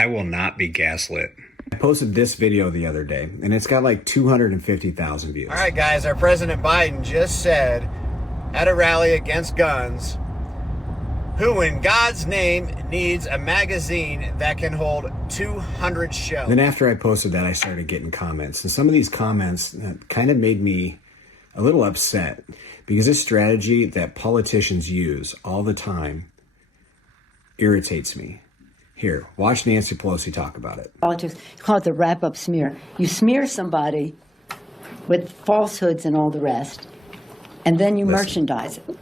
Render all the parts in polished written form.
I will not be gaslit. I posted this video the other day, and it's got like 250,000 views. All right, guys, our President Biden just said at a rally against guns, who in God's name needs a magazine that can hold 200 shells? Then after I posted that, I started getting comments. And some of these comments kind of made me a little upset because this strategy that politicians use all the time irritates me. Here, watch Nancy Pelosi talk about it. Politics, you call it the wrap-up smear. You smear somebody with falsehoods and all the rest, and then you merchandise it.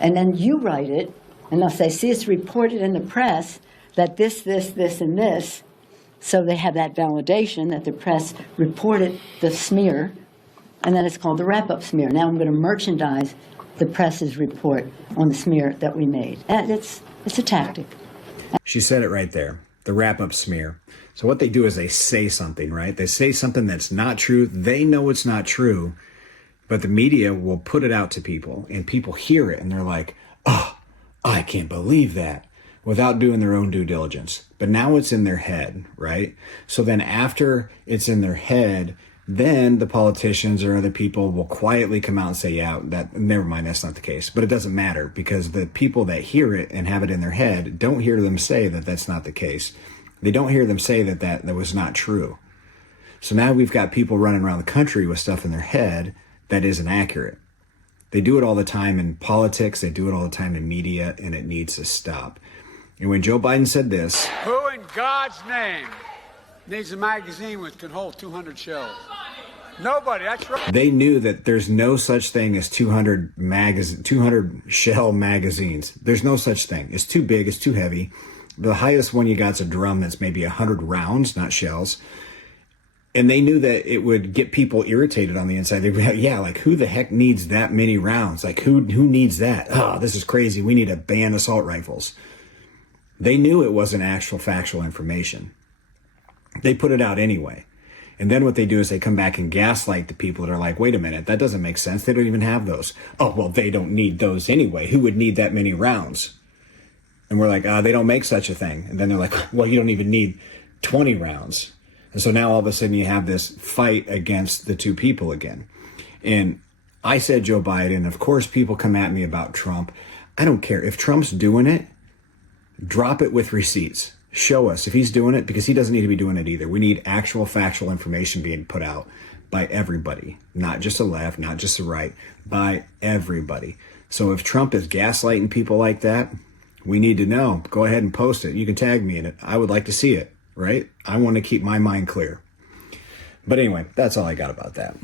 And then you write it, and they'll say, see, it's reported in the press that this, and this. So they have that validation that the press reported the smear, and then it's called the wrap-up smear. Now I'm going to merchandise the press's report on the smear that we made. And it's a tactic. She said it right there, the wrap-up smear. So what they do is they say something, right? They say something that's not true. They know it's not true, but the media will put it out to people, and people hear it, and they're like, oh, I can't believe that, without doing their own due diligence. But now it's in their head, right? So then after it's in their head, then the politicians or other people will quietly come out and say, yeah, that never mind, that's not the case. But it doesn't matter because the people that hear it and have it in their head don't hear them say that that's not the case. They don't hear them say that was not true. So now we've got people running around the country with stuff in their head that isn't accurate. They do it all the time in politics. They do it all the time in media, and it needs to stop. And when Joe Biden said this, who in God's name needs a magazine that can hold 200 shells? Nobody, that's right. They knew that there's no such thing as 200 shell magazines. There's no such thing. It's too big, it's too heavy. The highest one you got is a drum that's maybe 100 rounds, not shells. And they knew that it would get people irritated on the inside. They'd be like, yeah, like who the heck needs that many rounds? Like who needs that? Oh, this is crazy. We need to ban assault rifles. They knew it wasn't actual factual information. They put it out anyway. And then what they do is they come back and gaslight the people that are like, wait a minute, that doesn't make sense. They don't even have those. Oh, well, they don't need those anyway. Who would need that many rounds? And we're like, they don't make such a thing. And then they're like, well, you don't even need 20 rounds. And so now all of a sudden you have this fight against the two people again. And I said Joe Biden. Of course, people come at me about Trump. I don't care. If Trump's doing it, drop it with receipts. Show us if he's doing it, because he doesn't need to be doing it either. We need actual factual information being put out by everybody, not just the left, not just the right, by everybody. So if Trump is gaslighting people like that, we need to know. Go ahead and post it. You can tag me in it. I would like to see it, right? I want to keep my mind clear. But anyway, that's all I got about that.